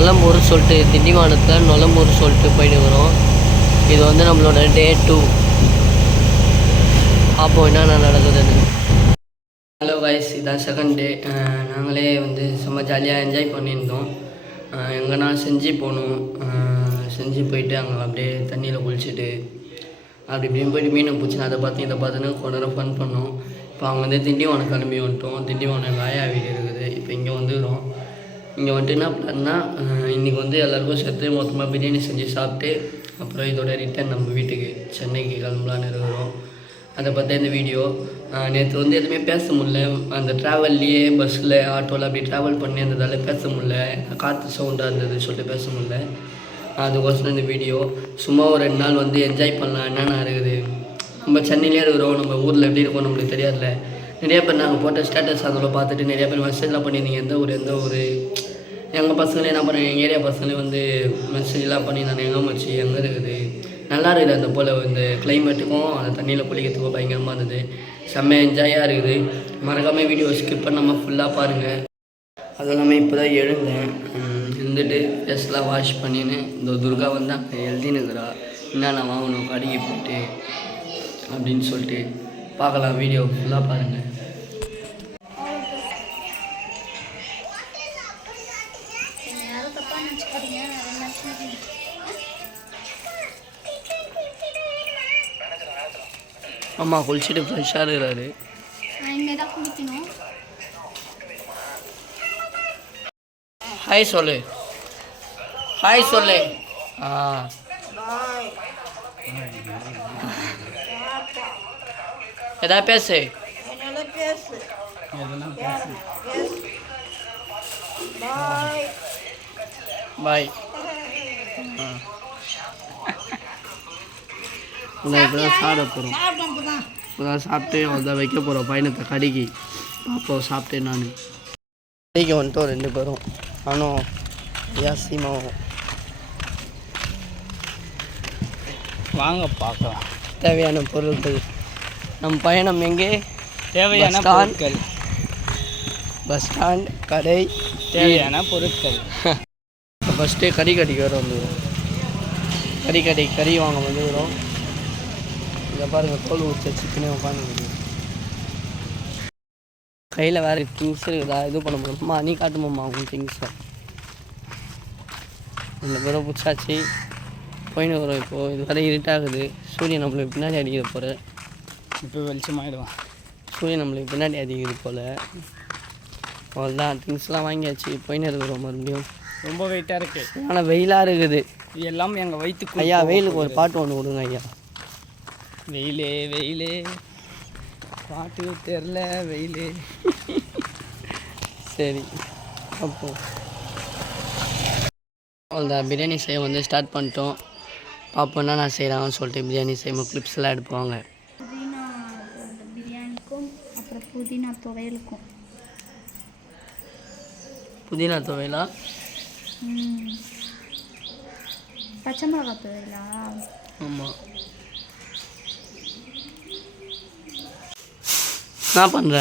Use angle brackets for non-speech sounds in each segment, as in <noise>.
நொலம்பூர் சொல்லிட்டு திண்டிவனத்தில் நொலம்பூர் சொல்லிட்டு போயிட்டு வரோம். இது வந்து நம்மளோட டே டூ பார்ப்போம் என்னென்ன நடக்குதுன்னு. ஹலோ கைஸ் இதான் செகண்ட் டே நாங்களே வந்து செம்ம ஜாலியாக என்ஜாய் பண்ணியிருந்தோம். எங்கன்னா செஞ்சு போகணும் செஞ்சு போயிட்டு அங்கே அப்படியே தண்ணியில் குளிச்சுட்டு அப்படி இப்படின்னு போயிட்டு மீனை பிடிச்சி அதை பார்த்து இதை பார்த்துன்னு கொஞ்ச நேரம் ஃபன் பண்ணோம். இப்போ அவங்க வந்து திண்டிவனம் கிளம்பி வந்துட்டோம். திண்டிவனம் எங்கள் வீடு இருக்குது. இப்போ இங்கே வந்துடுறோம். இங்கே வந்துட்டு என்ன பிளான்னா இன்றைக்கி வந்து எல்லாருக்கும் சேர்த்து மொத்தமாக பிரியாணி செஞ்சு சாப்பிட்டு அப்புறம் இதோட ரிட்டர்ன் நம்ம வீட்டுக்கு சென்னைக்கு கிளம்பலான்னு இருக்கிறோம் அதை பற்றி இந்த வீடியோ நேற்று வந்து எதுவுமே பேச முடியல. அந்த ட்ராவல்லையே பஸ்ஸில் ஆட்டோவில் அப்படி ட்ராவல் பண்ணி அந்ததால் பேச முடியல. காற்று சவுண்டாக இருந்தது சொல்லிட்டு பேச முடியல. அதுக்கோசரம் இந்த வீடியோ சும்மா ஒரு ரெண்டு நாள் வந்து என்ஜாய் பண்ணலாம். என்னென்ன இருக்குது? நம்ம சென்னையிலே இருக்கிறோம். நம்ம ஊரில் எப்படி இருக்கோம் நம்மளுக்கு தெரியாதுல்ல. நிறைய பேர் நாங்கள் போட்ட ஸ்டேட்டஸ் அதில் பார்த்துட்டு நிறைய பேர் மெசேஜ்லாம் பண்ணியிருந்தீங்க. எந்த ஊர் எந்த ஊர்? எங்கள் பசங்களே என்ன பண்ணேன் எங்கள் ஏரியா பசங்களே வந்து மெசேஜ்லாம் பண்ணி நான் எங்கே மச்சி எங்கே இருக்குது? நல்லா இருக்குது அந்த போல் இந்த கிளைமேட்டுக்கும் அந்த தண்ணியில் குளிக்கிறதுக்கும் பயங்கரமாக இருந்தது. செம்ம என்ஜாயாக இருக்குது. மறக்காமல் வீடியோ ஸ்கிப் பண்ணாமல் ஃபுல்லாக பாருங்கள் அதுவும் இல்லாமல் இப்போ தான் எழுந்தேன் இருந்துட்டு எழுந்துட்டு ஃபேஸ்லாம் வாஷ் பண்ணின்னு இந்த துர்கா வந்து அங்கே எழுதினுக்கிறா. என்னென்ன வாங்கணும் கடைக்கு போட்டு அப்படின்னு சொல்லிட்டு பார்க்கலாம் வீடியோ ஃபுல்லாக பாருங்கள் அம்மா குளிச்சுட்டு ஃப்ரெஷ்ஷாக இருக்கிறாரு. ஹாய் சொல்லு. ஹாய் சொல்லு. ஆ. ஏதாவது பேசு. பாய் நான் இப்போ தான் சாப்பிட போகிறோம் இப்போ தான் சாப்பிட்டு அவள் வைக்க போகிறோம் பையனத்தை கடைக்கு பாப்பாவை சாப்பிட்டேன் நான். கடைக்கு வந்துட்டோம் ரெண்டு பேரும். நானும் யாசிமாவும் வாங்க பார்க்கலாம். தேவையான பொருட்கள் நம் பயணம் எங்கே? தேவையான. பொருட்கள். பஸ் ஸ்டாண்ட் கடை. தேவையான பொருட்கள். <laughs> ஃபஸ்ட்டு கறி கடைக்கு வர வந்துடும் கறி கடை கறி வாங்க வந்துக்கிறோம். இதை பாருங்கள் தோல் ஊற்ற சிக்கனே உட்காந்துருக்கு கையில் வேறு திங்ஸ் இருக்குதா? இது பண்ண முடியுமா நீ காட்டுமாம்மா உன் திங்ஸை இந்த பேரை பிடிச்சாச்சு. போயின்னு வரோம் இப்போது இது வரை இருட்டாகுது சூரியன் நம்மளுக்கு பின்னாடி அடிக்கிற போகிற இப்போ வெளிச்சமாயிடுவான். சூரியன் நம்மளுக்கு பின்னாடி அடிக்குது போல். அவ்வளோதான் திங்ஸ்லாம் வாங்கியாச்சு. போயின்னு இருக்கிறோம் மறுபடியும். ரொம்ப வெயிட்டாக இருக்கு. ஆனால் வெயிலாக இருக்குது. இது எல்லாம் எங்கள் வயிற்றுக்கு ஐயா வெயிலுக்கு ஒரு பாட்டு ஒன்று கொடுங்க ஐயா. வெயிலே வெயிலே. பாட்டு தெரில வெயிலே. சரி அப்போ. அவ்வளோதான் பிரியாணி செய்ய வந்து ஸ்டார்ட் பண்ணிட்டோம். பார்ப்போம் என்ன நான் செய்கிறாங்கன்னு சொல்லிட்டு பிரியாணி செய்யும் கிளிப்ஸ்லாம் எடுப்பாங்க. புதினா பிரியாணிக்கும் அப்புறம் புதினா துவையலுக்கும். புதினா துவையலா. பச்சை மிளகா துவையலா? ஆமாம் என்ன பண்ணுற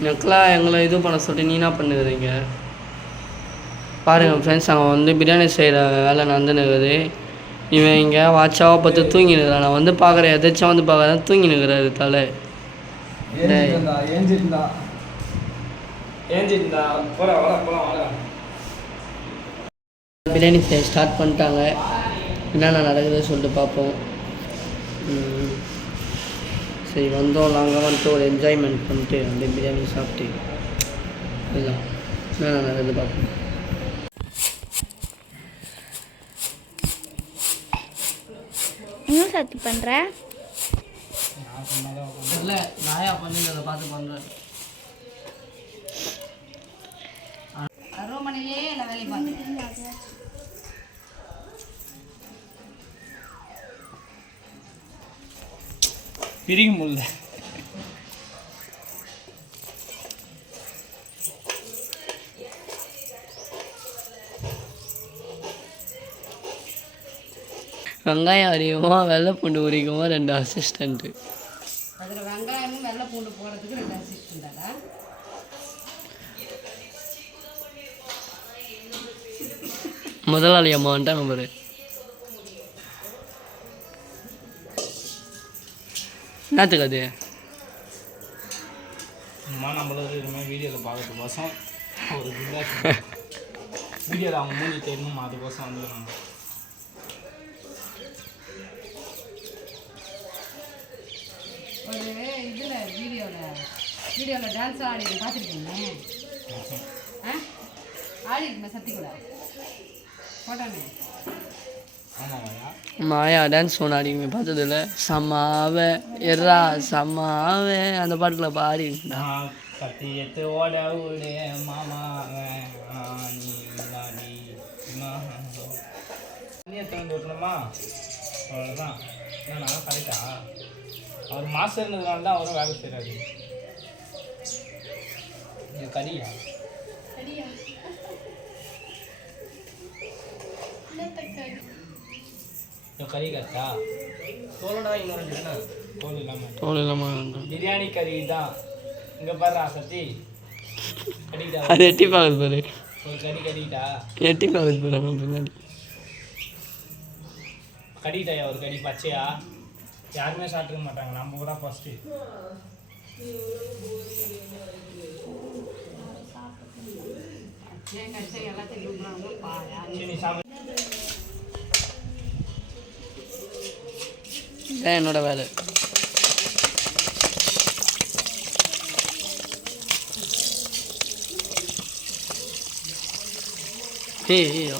எனக்குலாம் எங்களை இது பண்ண சொல்லிட்டு நீ என்ன பண்ணுறீங்க பாருங்கள் ஃப்ரெண்ட்ஸ் அவன் வந்து பிரியாணி செய்கிற வேலை நடந்துனுக்குது இவன் இங்கே வாட்சாவை பார்த்து தூங்கினுக்கிறான் நான் வந்து பார்க்குறேன். எதாச்சும் வந்து பார்க்குறேன் தூங்கினுக்கிறாரு தலை. ஏஞ்சிருந்தா ஏஞ்சிருந்தா போடா வாடா போலாம் வாடா. பிரியாணி செய்ய ஸ்டார்ட் பண்ணிட்டாங்க. என்னென்ன நடக்குதுன்னு சொல்லிட்டு பார்ப்போம். சரி வந்தோம். நாங்கள் வந்துட்டு ஒரு என்ஜாய்மெண்ட் பண்ணிட்டு அப்படியே பிரியாணி சாப்பிட்டு இல்லை என்னென்ன நடக்குது பார்ப்போம். என்ன சத்தி பண்ணுற இல்லை நாயா பண்ணி அதை பார்த்து பண்ணுறேன் பிரிக்க முடியல வெங்காயம் அரியுமா வெள்ளை பூண்டு உரிக்குமா ரெண்டு அசிஸ்டண்ட்டு அதில் வெங்காயமும் வெள்ளை பூண்டு போடுறதுக்கு முதலாளி அம்மா வந்துட்டாங்க பாரு என்னத்துக்கு அது? அம்மா நம்மளுக்கு இதுமாதிரி வீடியோவில் பார்க்கறதுக்கோசம் ஒரு வீடியோவில் அவங்க மூஞ்சி தெரியணும் அதுக்கோசம் வந்துடுறாங்க ஒரு இதில் வீடியோவில் வீடியோவில் டான்ஸ் ஆடி பார்த்துருக்கீங்க ஆ? ஆடி இருக்குமே சத்தி கூட போட்டானே ஆமாவாயா மாயா டான்ஸ் ஒன்று ஆடிங்க பார்த்ததில்ல சம்மாவ எர்ரா சம்மாவ அந்த பாட்டில் பாடி நான் ஓட மாமா அவ்வளோதான் ஏன்னா கரெக்டா அவர் மாசம் இருந்ததுனால தான் அவரும் வேலை செய்கிறாரு இது கறி கத்தா தோலடா இன்னொரு தோல் இல்லாமல் தோல் இல்லாமல் பிரியாணி கறி தான். இங்கே பாருடா சத்தி கடிக்கிட்டா அது எட்டி பார்க்குது பாரு. ஒரு கறி கடிக்கிட்டா எட்டி பார்க்குது பாரு பின்னாடி. கடிக்கிட்டாயா ஒரு கடி பச்சையா? யாருமே சாப்பிட்டுக்க மாட்டாங்க. நம்ம தான் ஃபஸ்ட்டு ஏன் கடிச்சா எல்லாத்தையும் இதுதான் என்னோடய வேலை. ஏய்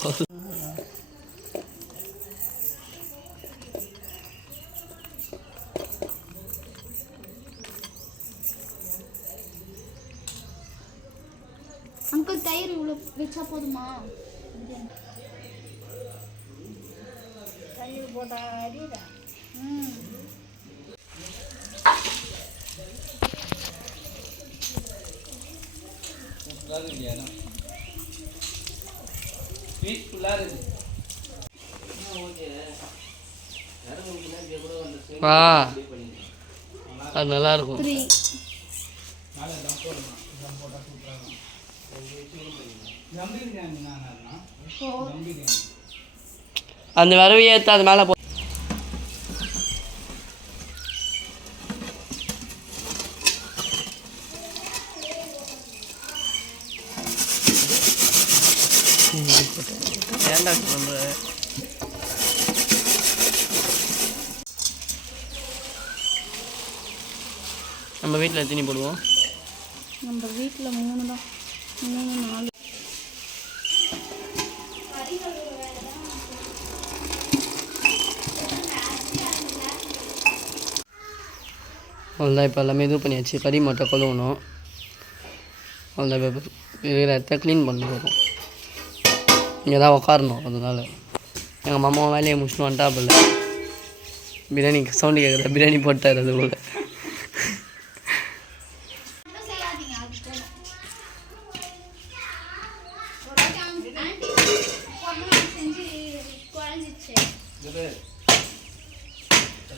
அங்கிள் தயிர் இவ்வளோ வச்சா போதுமா? தயிர் போட்டா வா. அது நல்லா இருக்கும் அந்த விரவி ஏற்ற அது மேலே போ ஏன்டா பண்ணுற நம்ம வீட்டில் எத்தனி போடுவோம்? நம்ம வீட்டில் மூணு தான். மூணு நாலு. அவ்வளோதான் இப்போ எல்லாமே இது பண்ணியாச்சு. கறி மட்டும் கழுவணும். இப்போ இருக்கிற இடத்த க்ளீன் பண்ண போகிறோம் இங்கே தான் உட்காரணும் அதனால் எங்கள் மாமா வேலையை முடிச்சுட்டு வந்துட்டாப்புல. பிரியாணி சவுண்டு கேட்குறா பிரியாணி போட்டார் அது போல். செய்யாதீங்க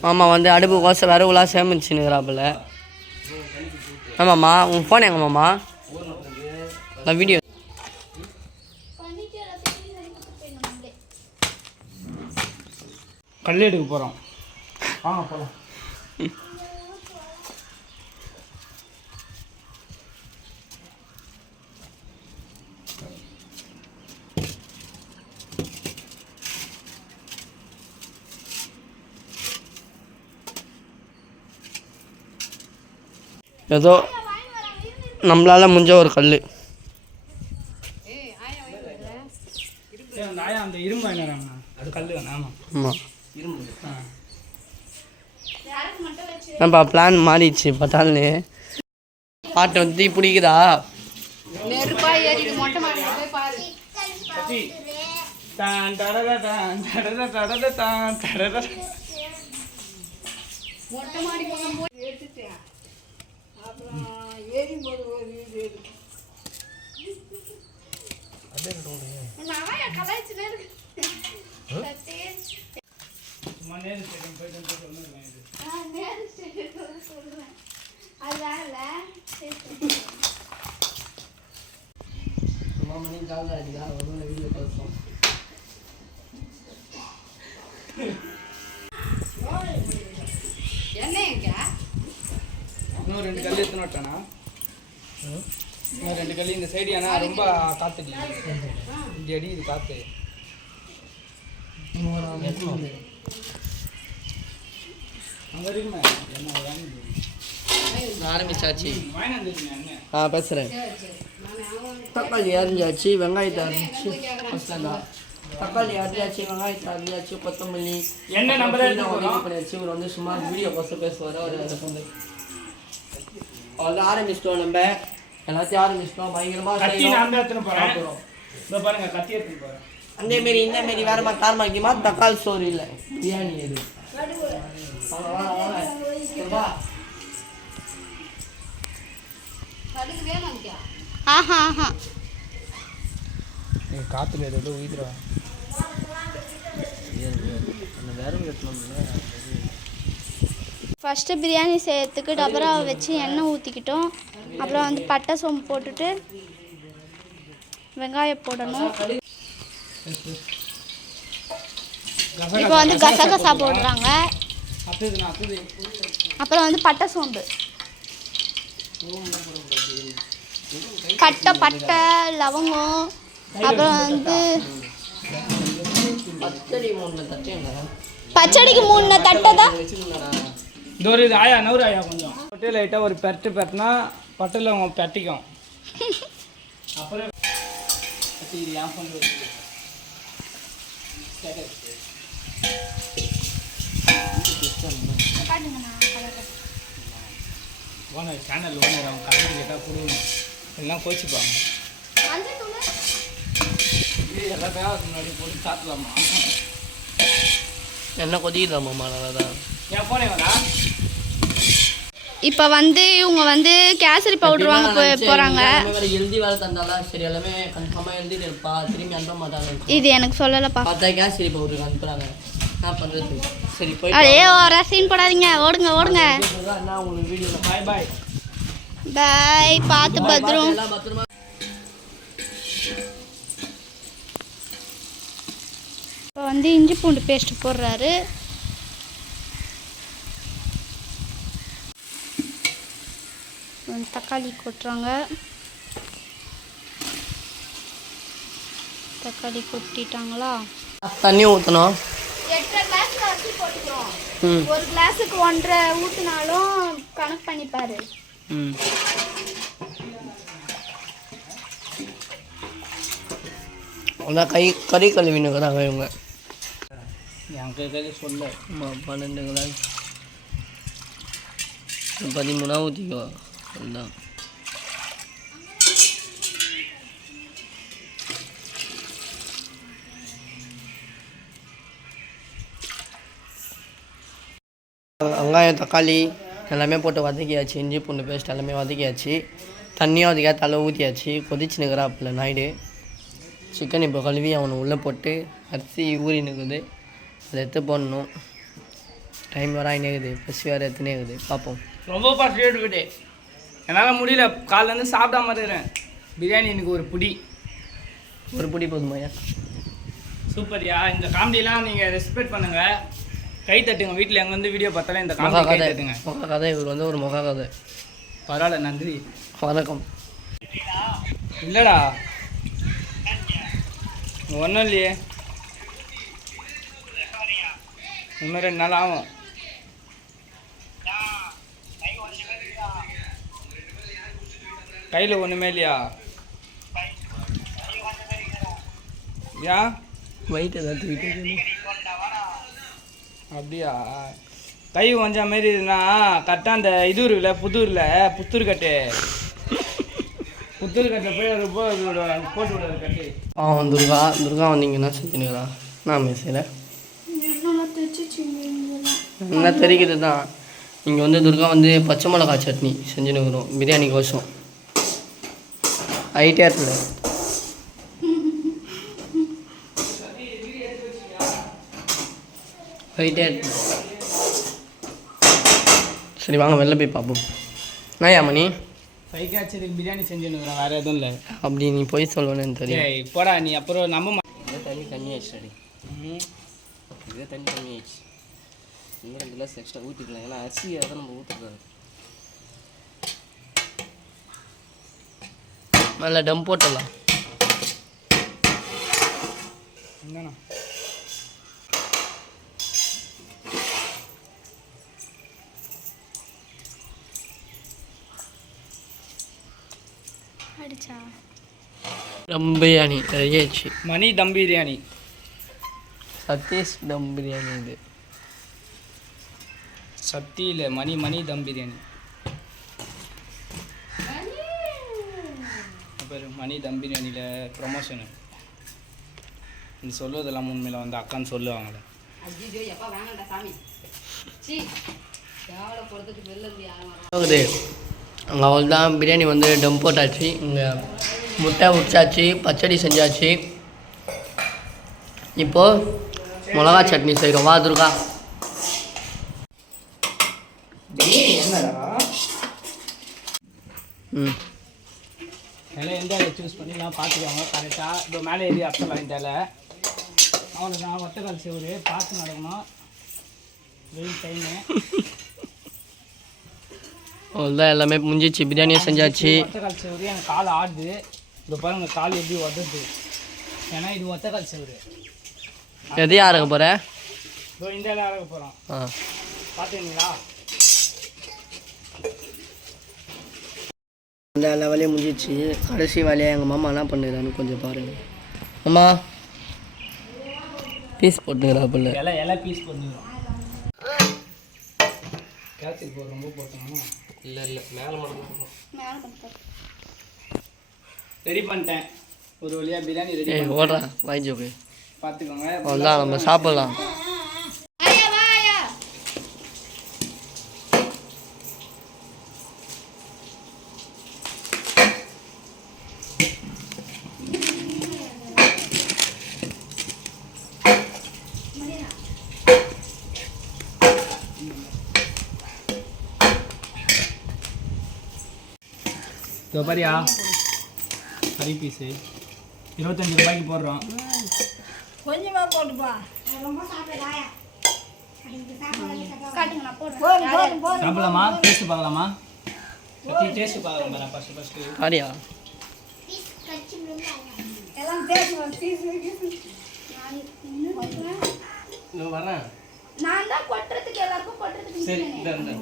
மாமா வந்து அடுப்பு கோசம் விறகுலாம் சேமிச்சுன்னுக்குறாப்புல. ஆமாம்மா உன் ஃபோன் எங்கள் மாமா? நான் வீடியோ பண்ணிட்டு எல்லாத்தையும் சரி கொடுத்து போயிடணும் நம்மளே கல் எடுக்க போகிறோம் வாங்க போகலாம் ஏதோ நம்மளால் முடிஞ்ச ஒரு கல் அந்த ஆயா அந்த இரும்பு வாங்கினாங்க அது கல் தானே ஆமாம் ஆமாம் ஆ ஏன்பா பிளான் மாறிடுச்சு பட்டால்னு பாட்டு வந்து தீ பிடிக்குதா? அப்புறம் சும்மா நேரு ஸ்டேடியம் போயிட்டு வந்து சொல்லுங்க இது. நேரு மணி ஒரு வீடியோ என்ன எங்க இன்னும் ரெண்டு கல் எத்தனை விட்டானா? இன்னும் ரெண்டு கல். இந்த சைடு ஏன்னா ரொம்ப காத்துடி இங்கே அடி இது காத்து அங்கே இருக்குமே என்ன வாங்கி ஆரம்பிச்சாச்சு. ஆ பேசுகிறேன் தக்காளி அரிஞ்சாச்சு வெங்காயத்தை அரிஞ்சாச்சு. தக்காளி அரிஞ்சாச்சு வெங்காயத்தை அரிஞ்சாச்சு கொத்தமல்லி என்ன போறோம்? பண்ணியாச்சு. இவர் வந்து சும்மா வீடியோ கோசம் பேசுவார் அவர் அதை அவ்வளோ ஆரம்பிச்சிட்டோம் நம்ம. எல்லாத்தையும் ஆரம்பிச்சிட்டோம். பயங்கரமாக கத்தி நான் தான் எடுத்துன்னு போகிறேன் சாப்பிடுறோம். இதோ பாருங்க கத்தி எடுத்துன்னு போகிறேன் அதே மாரி இந்த மாரி வேற மாதிரி காரமா வைக்குமா தக்காளி சோறு இல்லை. பிரியாணி வேணாம்க்கா ஆஹா ஆஹா. காற்றுல ஏதோ உயிர்றா ஃபஸ்ட்டு பிரியாணி செய்யறதுக்கு டபராவை வச்சு எண்ணெய் ஊற்றிக்கிட்டோம் அப்புறம் வந்து பட்டை சோம்பு போட்டுட்டு வெங்காயம் போடணும். இப்போ வந்து கசகசா போடுறாங்க. அப்புறம் வந்து பட்டை சோம்பு. பட்டை பட்டை லவங்கம் அப்புறம் வந்து பச்சடிக்கு மூணு தட்டை தான் ஒரு இது ஆயா நூறு ஆயா கொஞ்சம். பட்டு லைட்டாக ஒரு பெரட்டு பெரட்டினா பட்டில் அவங்க பெட்டிக்கும் அப்புறம் ஓனர் சேனல் ஓனர் அவங்க கரண்ட் கேட்டால் கொடுக்கணும் எல்லாம் கோச்சிப்பாங்க இது எல்லாமே அதுக்கு முன்னாடி போட்டு சாப்பிடலாமா? என்ன கொதிக்கலாமா நல்லா தான் என் போனே வரா இப்போ வந்து இவங்க வந்து கேசரி பவுடர் வாங்க போ- போறாங்க. எழுதி வேலை தந்தாலா சரி எல்லாமே கன்ஃபார்மாக எழுதிட்டு இருப்பா. திரும்பி அனுப்ப மாட்டாங்க இது எனக்கு சொல்லலப்பா. பார்த்தா கேசரி பவுடருக்கு அனுப்புறாங்க. பண்ணுறது சரி போய் அடே ஒரு சீன் போடாதீங்க. ஓடுங்க ஓடுங்க. என்ன உங்களுக்கு வீடியோ பாய் பாய் பாய் பார்த்து பத்திரம் இப்போ வந்து இஞ்சி பூண்டு பேஸ்ட் போடுறாரு. தக்காளி கொட்டுறாங்க. தக்காளி கொட்டிட்டாங்களா? தண்ணி ஊற்றணும் எட்டரை போட்டுக்கிறோம். ஒரு கிளாஸுக்கு ஒன்றரை ஊற்றினாலும் கணக்கு பண்ணிப்பாரு. ம். அதான் கை கறி கழுவினுக்குறாங்க இவங்க. என் கையில் சொல்ல ஆமா, பன்னெண்டு கிளாஸ் பதிமூணா ஊற்றிக்கோ அதுதான் வெங்காயம் தக்காளி எல்லாமே போட்டு வதக்கியாச்சு. இஞ்சி பூண்டு பேஸ்ட் எல்லாமே வதக்கியாச்சு. தண்ணியும் அதுக்கேற்ற அளவு ஊற்றியாச்சு கொதிச்சு நிற்கிறாப்புல நாயுடு. சிக்கன் இப்போ கழுவி அவனை உள்ளே போட்டு அரிசி ஊறி நிற்குது அதை எடுத்து போடணும். டைம் வர ஆகினேக்குது பசி வேறு எடுத்துனே இருக்குது. பார்ப்போம். ரொம்ப பசி எடுக்கிட்டே என்னால் முடியல. காலைலேருந்து சாப்பிடாம இருக்கிறேன் பிரியாணி எனக்கு ஒரு புடி. ஒரு பிடி போதுமாயா சூப்பர்யா இந்த காமெடியெலாம் நீங்கள் ரெஸ்பெக்ட் பண்ணுங்கள் கை தட்டுங்க வீட்டில் எங்கே வந்து வீடியோ பார்த்தாலும் இந்த முகா காமெடி கை கதை தட்டுங்க. முகா கதை இவர் வந்து ஒரு முகா கதை பரவாயில்ல நன்றி. வணக்கம். இல்லைடா. ஒன்றும் இல்லையே. இன்னும் ரெண்டு நாள் ஆகும். கையில் ஒன்றுமே இல்லையா? ஏன் வயிற்று ஏதாவது தூக்கிட்டு அப்படியா? கை கொஞ்ச மாரி இருந்தா கரெக்டாக அந்த இது இருக்குல்ல புதூரில் புத்தூர் புத்தூர்கட்டை புத்தூர் போய் அது போட்டு விடுறது கட்டு. அவன் துர்கா துர்கா வந்தீங்கன்னா என்ன நான் பேசுகிறேன் என்ன தெரிக்கிறது தான். இங்கே வந்து துர்கா வந்து பச்சை மிளகா சட்னி செஞ்சுனுக்குறோம் பிரியாணி கோசம். ஹைட்டே இடத்துல போயிட்டே இருக்கு சரி வாங்க வெளில போய் பார்ப்போம். நாயா மணி? ஃபைவ் கேட்சதுக்கு பிரியாணி செஞ்சுன்னு வேறு எதுவும் இல்லை. அப்படி நீ போய் சொல்லணும்னு தெரியும். போடா நீ அப்புறம் நம்ப மா- இதே தண்ணி கம்மியாயிடுச்சு ம். இதே தண்ணி கம்மியாயிடுச்சு. இன்னும் ரெண்டு கிளாஸ் எக்ஸ்ட்ரா ஊற்றிக்கலாம் ஏன்னா அரிசி அதை நம்ம ஊற்றுக்கூடாது மேலே டம் போட்டலாம் இந்தாண்ணா. அடிச்சா டம் பிரியாணி ரெடியாச்சு மணி தம் பிரியாணி. சதீஷ் டம் பிரியாணி இது. சக்தி இல்லை மணி மணி தம் பிரியாணி. அப்புறம் மணி தம் பிரியாணியில் ப்ரொமோஷனு நீ சொல்லுவதெல்லாம் உண்மையில் வந்து அக்கான்னு சொல்லுவாங்களே ஆகுது. அங்கே அவள் தான் பிரியாணி வந்து டம் போட்டாச்சு. இங்கே முட்டை உச்சாச்சு பச்சடி செஞ்சாச்சு. இப்போது மிளகா சட்னி செய்கிறோம் வா துர்கா. ம். எந்த இலை சூஸ் பண்ணிலாம் பார்த்துக்கோங்க. கரெக்டாக இப்போ மேலே ஏறி அர்த்தம் வாங்கிட்டால இலை. அவ்வளோதான் ஒட்டக்கால் செவரு. பார்த்து நடக்கணும். வெயில் டைமு அவள் தான் எல்லாமே முடிஞ்சிச்சு. பிரியாணியும் செஞ்சாச்சு. ஒத்தக்கால் செவரு. என் கால் ஆடுது. இப்போ பாருங்க கால் எப்படி உதறது ஏன்னா இது ஒத்தக்கால் செவரு. எது யாருக்க போகிற இதோ இந்த அழக போகிறோம் ஆ. பார்த்துங்களா அந்த எல்லா வேலையும் முடிஞ்சிச்சு. கடைசி வேலையாக எங்கள் மாமா என்ன பண்ணுறான்னு கொஞ்சம் பாருங்கள் அம்மா பீஸ் போட்டுக்கிறா பிள்ளை இலை இலை பீஸ் பண்ணிடுறோம் கேட்சுக்கு போ ரொம்ப போட்டோம்னா. இல்லை இல்லை. மேலே மட்டும் மேலே ரெடி பண்ணிட்டேன். ஒரு வழியாக பிரியாணி ரெடி ஏய் ஓடுறா. வாய்ஜோக்கு பார்த்துக்கோங்க. அவ்வளோதான் நம்ம சாப்பிட்லாம் ஆயா வா ஆயா இதோ பாரியா. கறி பீஸு இருபத்தஞ்சி ரூபாய்க்கு போடுறோம். கொஞ்சமாக போட்டுப்பா. சாப்பிடலாமா? டேஸ்ட் பார்க்கலாமா? சத்தி டேஸ்ட் பார்க்கலாம் பாரு ஃபஸ்ட்டு ஃபஸ்ட்டு பாரியா. எல்லாம் பேசுவோம் பீஸ் நான் வரேன் நான் தான் கொட்டுறதுக்கு எல்லாருக்கும் கொட்டுறதுக்கு சரி இந்த இந்த.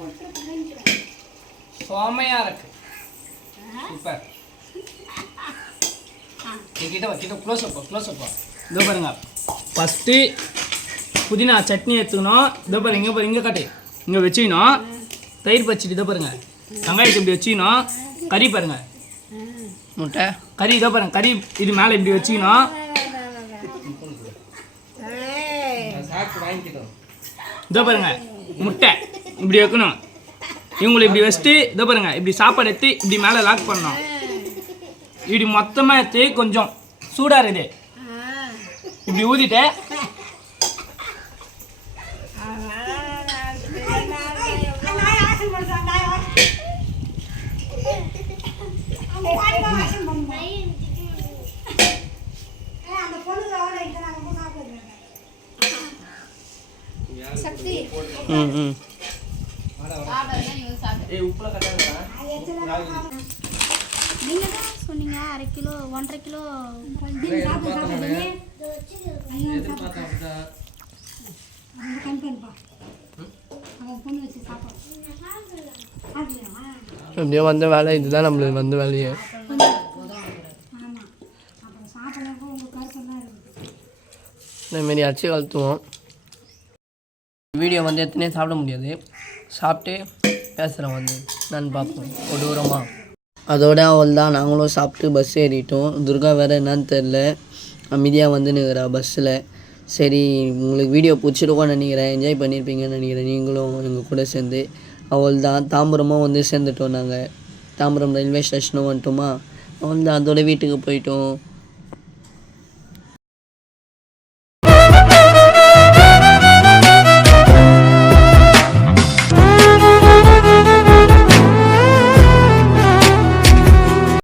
கொட்டுறதுக்கு நினைக்கிறேன். செமையாக இருக்கு. சூப்பர். கிட்ட கிட்ட க்ளோஸ் அப்பா க்ளோஸ் அப்பா இதோ பாருங்க. ஃபஸ்ட்டு புதினா சட்னி எடுத்துக்கணும். இதோ பாருங்க இங்கே இங்கே காட்டு. இங்கே வச்சுக்கணும். தயிர் பச்சடி இதோ பாருங்க. வெங்காயத்தை இப்படி வச்சுக்கணும். கறி பாருங்க. முட்டை. கறி இதோ பாருங்க கறி இது மேலே இப்படி வச்சுக்கணும். இதோ பாருங்க முட்டை. இப்படி வைக்கணும். இவங்களை இப்படி வச்சுட்டு இதோ பாருங்க இப்படி சாப்பாடு எடுத்து இப்படி மேலே லாக் பண்ணணும். இப்படி மொத்தமாக எடுத்து கொஞ்சம் சூடாக இருக்குது இப்படி ஊதிட்டு. அந்த பொண்ணு எவ்வளோ இங்கே நாங்கள் போய் சாப்பிடுறோம் சக்தி ம் ம் ஏய் உப்புலாம் கட்டாங்கண்ணா நீங்க தான் சொன்னீங்க அரை கிலோ ஒன்றரை கிலோ எதிர்பார்த்தேன் அப்படிதான் கண் பண்ணுப்பா அவன் பொண்ணு வச்சு சாப்பாடு சாப்பிடுமா எப்படியோ வந்த வேலை இதுதான் நம்மளுக்கு வந்த வேலையே. இதேமாரி அரிசி கழுத்துவோம் வீடியோ வந்து எத்தனையோ சாப்பிட முடியாது. சாப்பிட்டு பேசுகிறேன் வந்து. நான் பார்ப்போம். கொடூரமாக அதோட அவள் தான். நாங்களும் சாப்பிட்டு பஸ் ஏறிட்டோம். துர்கா வேறு என்னன்னு தெரில அமைதியாக வந்து நிற்கிறா பஸ்ஸில் சரி உங்களுக்கு வீடியோ பிடிச்சிருக்கோன்னு நினைக்கிறேன். என்ஜாய் பண்ணியிருப்பீங்கன்னு நினைக்கிறேன். நீங்களும் எங்கள் கூட சேர்ந்து. அவள் தான் தாம்பரமும் வந்து சேர்ந்துட்டோம் நாங்கள் தாம்பரம் ரயில்வே ஸ்டேஷனும் வந்துட்டோமா? அவள் தான் அதோட வீட்டுக்கு போயிட்டோம்.